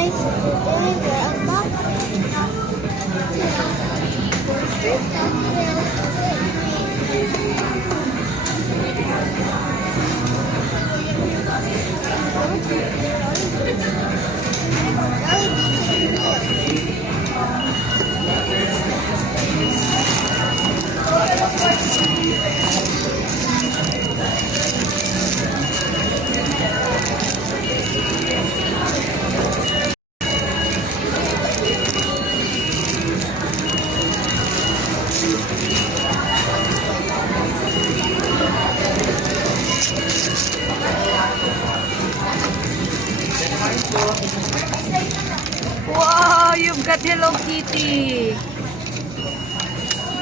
guys, today we're unboxing Wow, you've got Hello Kitty.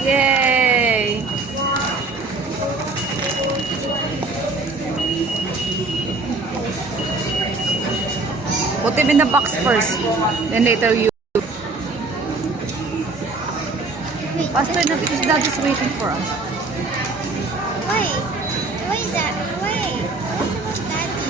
Yay. Put him in the box first. Then later you. Faster na because Dad is waiting for us. Wait, wait, Dad, wait. What's about Daddy?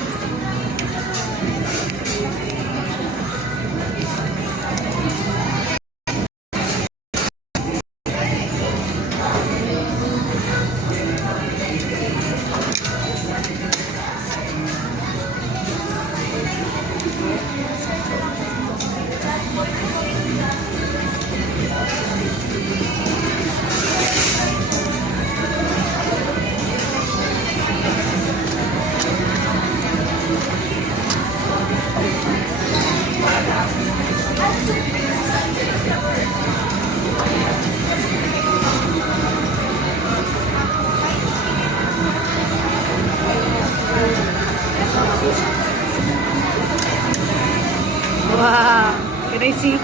Wow. Can I see?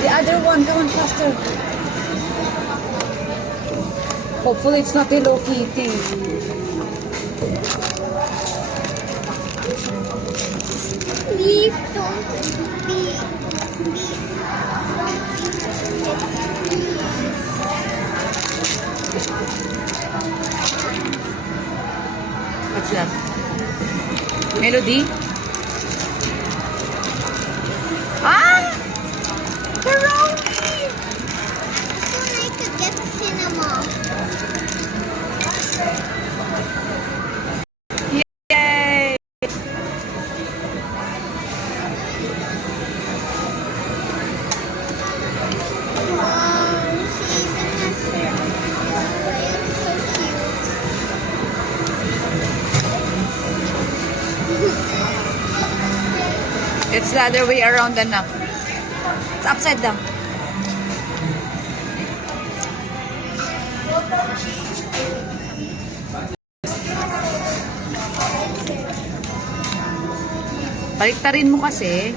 The other one, come on faster. Hopefully it's not Hello Kitty. Please don't be. What's that? Melody? Ah! Brownie! So I could get cinema. Yay! Wow, she's a master. It's so cute. It's the other way around the knob. It's upside down. Baliktarin mo kasi.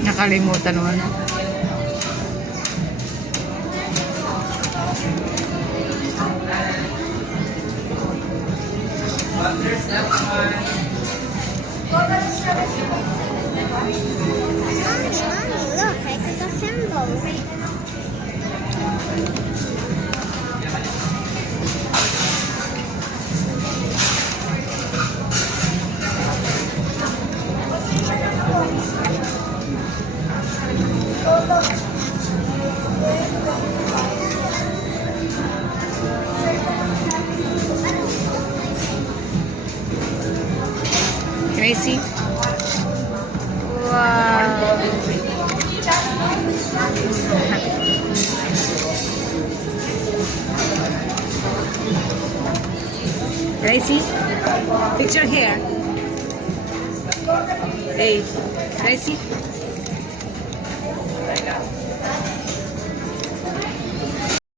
Nakalimutan mo na. Mommy, look, I could assemble. Can I see? Wow. Can I see? Picture here. Hey, can I see?